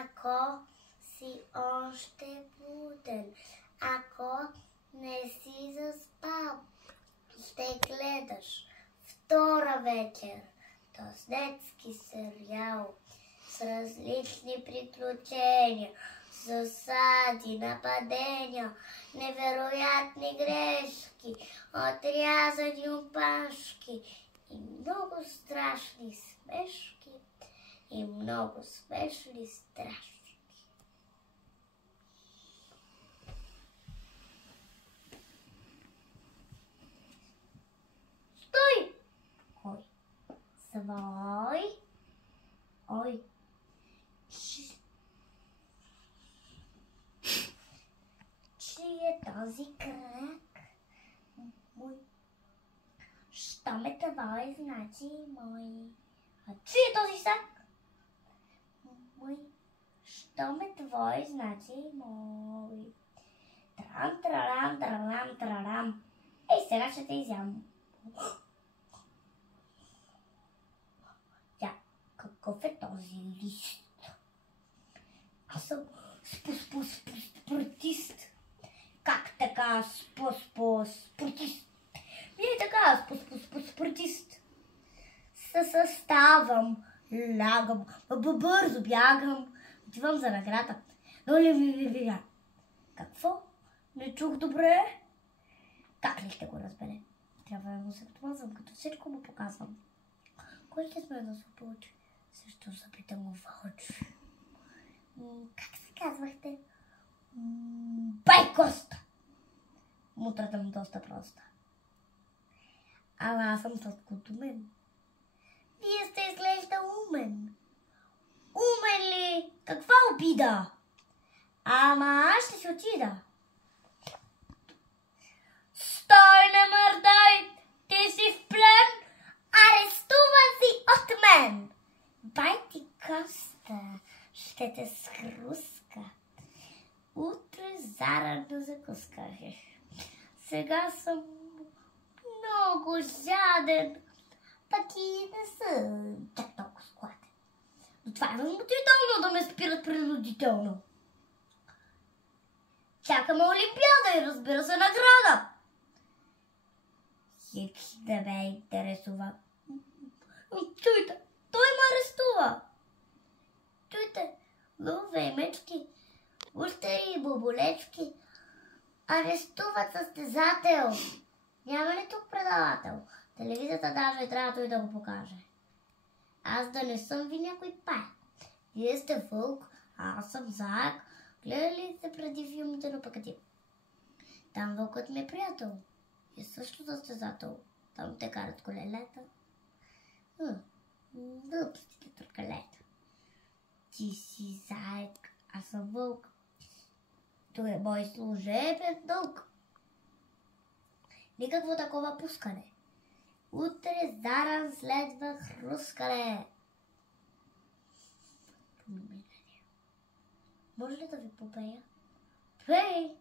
ако си още буден, ако не си заспал, ще гледаш втора вечер, този детски сериал с различни приключения, засади, нападения, невероятни грешки, отрязани опашки и много страшни смешки и много смешни страшки. Стой! Ой, свой, ой, чий е този крак? Мой. Що ме твой, значи мой. А чий е този сак? Мой. Що ме твой, значи мой. Трам, трарам, трарам, трарам. Ей, сега ще те изям. Я, какъв е този лист? Аз съм спортист. Как така спортист? Вие така спортист. Съставам, лягам, бързо бягам, отивам за награда. Но ли ви? Какво? Не чух добре? Как ли ще го разбере? Трябва да му се отмазвам, като всичко му показвам. Кой ще сме да се получи? Също запитам му вълче. Как се казвахте? Байкост! Мутрата му доста проста. Ала аз съм сладкодумен. Вие сте изглежда умен. Умен ли? Каква обида? Ама аз ще си отида. Стой, не мърдай! Ти си в плен! Арестуван си от мен! Бай ти коста, ще те схруска. Утре зарано закуска. Сега съм много жаден, пък и не съм чак толкова складен. Но това е възмутително да ме спират принудително. Чакаме олимпиада и разбира се награда. Хич да ме интересува. Чуйте, той ме арестува. Чуйте, лъвове и мечки, гущери и боболечки арестуват състезател. Няма ли тук предавател? Телевизията даже трябва той да го покаже. Аз да не съм ви някой пай. Вие сте вълк, аз съм заек. Гледали сте преди филмите на Пакатин? Там вълкът ми е приятел. И също състезател. Там те карат колелета. Глупостите туркалета. Ти си заек, аз съм вълк. Той е мой служебен дълг. Никакво такова пускане. Утре заран следва хрускане. Може ли да ви попея? Пей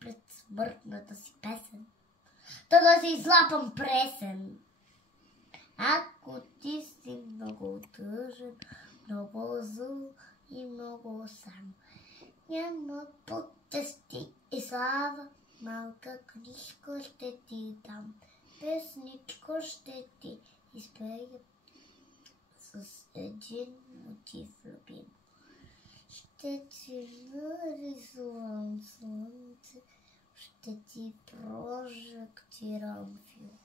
пред смъртната си песен. Та да си излапам пресен. Ако ти си много тъжен, много зъл и много сам, няма почести и слава, малка книжка ще ти дам. Песничко ще ти изпея с един мотив любим. Ще ти нарисувам слънце, ще ти прожектирам филм.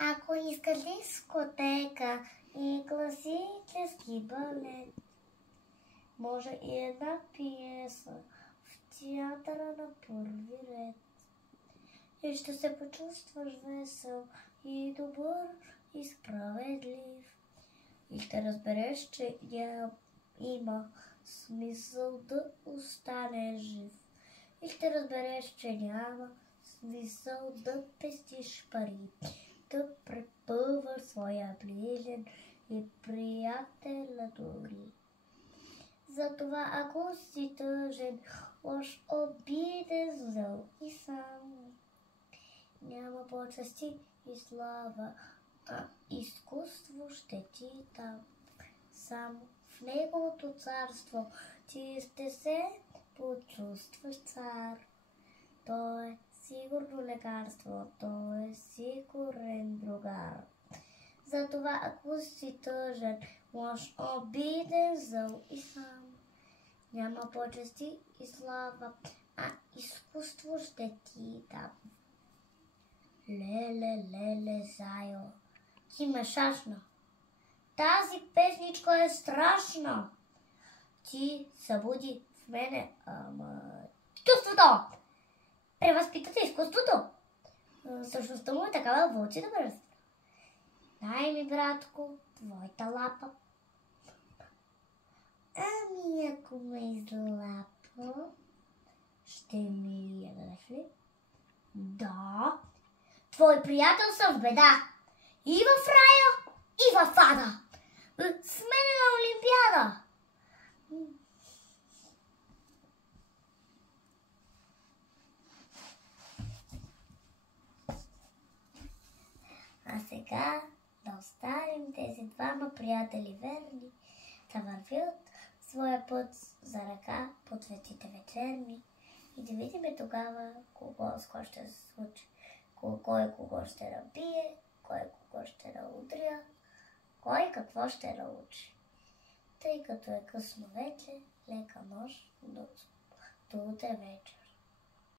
Ако искаш дискотека и класически балет, може и една пиеса в театъра на първи ред. И ще се почувстваш весел и добър и справедлив. И ще разбереш, че има смисъл да останеш жив. И ще разбереш, че няма смисъл да пестиш пари, да препъваш своя ближен и приятеля дори. Затова, ако си тъжен, лош, обиден, зъл и сам, няма почести и слава, а изкуство ще ти дам. Само в неговото царство. Ти ще се почувстваш цар. Той е сигурно лекарство, той е сигурен другар. Затова ако си тъжен, лош, обиден, зъл и сам, няма почести и слава, а изкуство ще ти дам. Леле, леле, зайо, ти ме шашна. Тази песничка е страшна. Ти събуди в мене, чувството. Превъзпитате изкуството. Същността му е такава вълчи да бърза. Дай ми, братко, твоята лапа. Ами, ако ме излапа, ще ми ядеш ли? Да. Твой приятел съм в беда. И в рая, и в ада. С мене на Олимпиада. А сега да оставим тези двама приятели верни да вървят своя път за ръка по цветите вечерни и да видим тогава кого с кого ще се случи, кой кого ще набие, кой кого ще наудря, кой какво ще научи. Тъй като е късно вече, лека нощ до утре вечер.